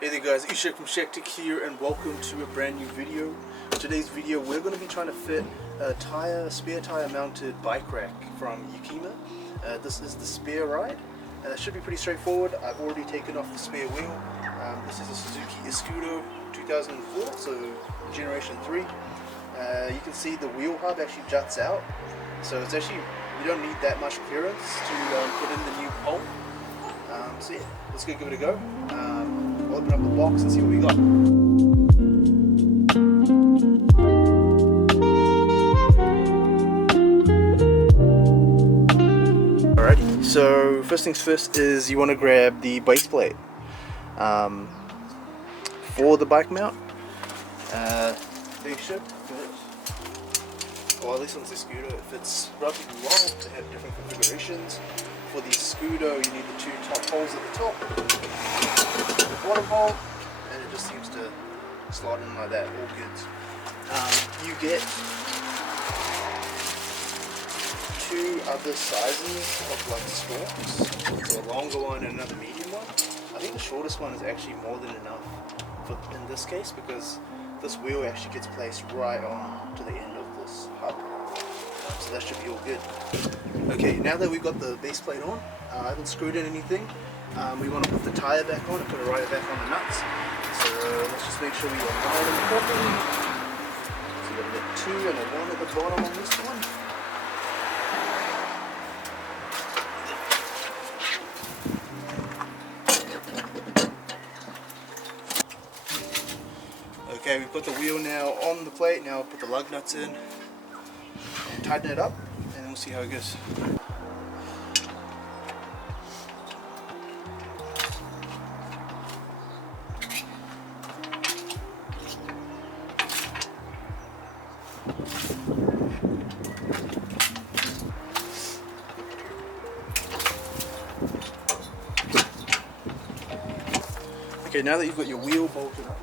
Hey there guys, Ishak from Shaktik here and welcome to a brand new video. Today's video we're going to be trying to fit a spare tire mounted bike rack from Yakima. This is the SpareRide. That should be pretty straightforward. I've already taken off the spare wheel. This is a Suzuki Escudo 2004, so generation 3. You can see the wheel hub actually juts out, so it's actually, you don't need that much clearance to put in the new pole. So yeah, let's go give it a go. We'll open up the box and see what we got. Alrighty, so first things first is you want to grab the base plate for the bike mount. They should fit, or at least on the Escudo it fits relatively well. They have different configurations. For the Escudo you need the two top holes at the top, the bottom hole, and it just seems to slide in like that, all good. You get two other sizes of like stalks, so a longer one and another medium one. I think the shortest one is actually more than enough in this case, because this wheel actually gets placed right on to the end of this hub. So that should be all good. Okay, now that we've got the base plate on, I haven't screwed in anything. We want to put the tire back on and put it right back on the nuts. So let's just make sure we align them properly. So we've got a 2 and a 1 at the bottom on this one. Okay, we've got the wheel now on the plate. Now I'll put the lug nuts in and tighten it up, and we'll see how it goes. Okay, now that you've got your wheel bolted up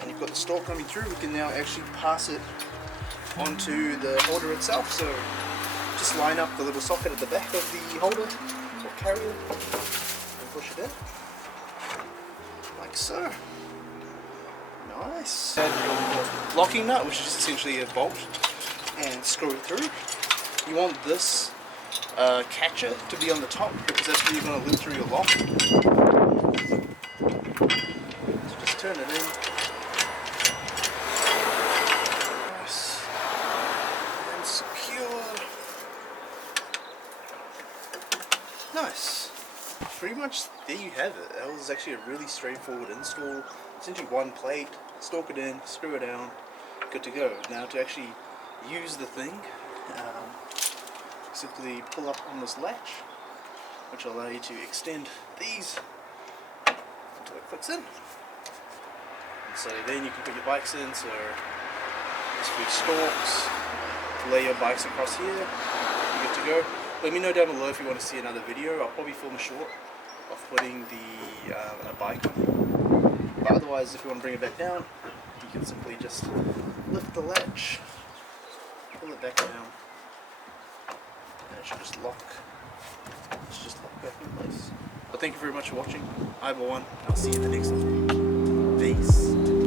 and you've got the stalk coming through, we can now actually pass it onto the holder itself. So just line up the little socket at the back of the holder or carrier and push it in like so. Nice. Add your locking nut, which is just essentially a bolt, and screw it through. You want this catcher to be on the top because that's where you're going to loop through your lock. So just turn it in. Nice. And secured. Nice. Pretty much there you have it. That was actually a really straightforward install. Essentially one plate, stalk it in, screw it down, good to go. Now to actually use the thing, simply pull up on this latch, which will allow you to extend these until it clicks in. And so then you can put your bikes in, so this for your stalks, lay your bikes across here, you're good to go. Let me know down below if you want to see another video. I'll probably film a short of putting the a bike on. But otherwise, if you want to bring it back down, you can simply just lift the latch, pull it back down, and it should just lock. It's just lock back in place. But thank you very much for watching. I'm One. I'll see you in the next one. Peace.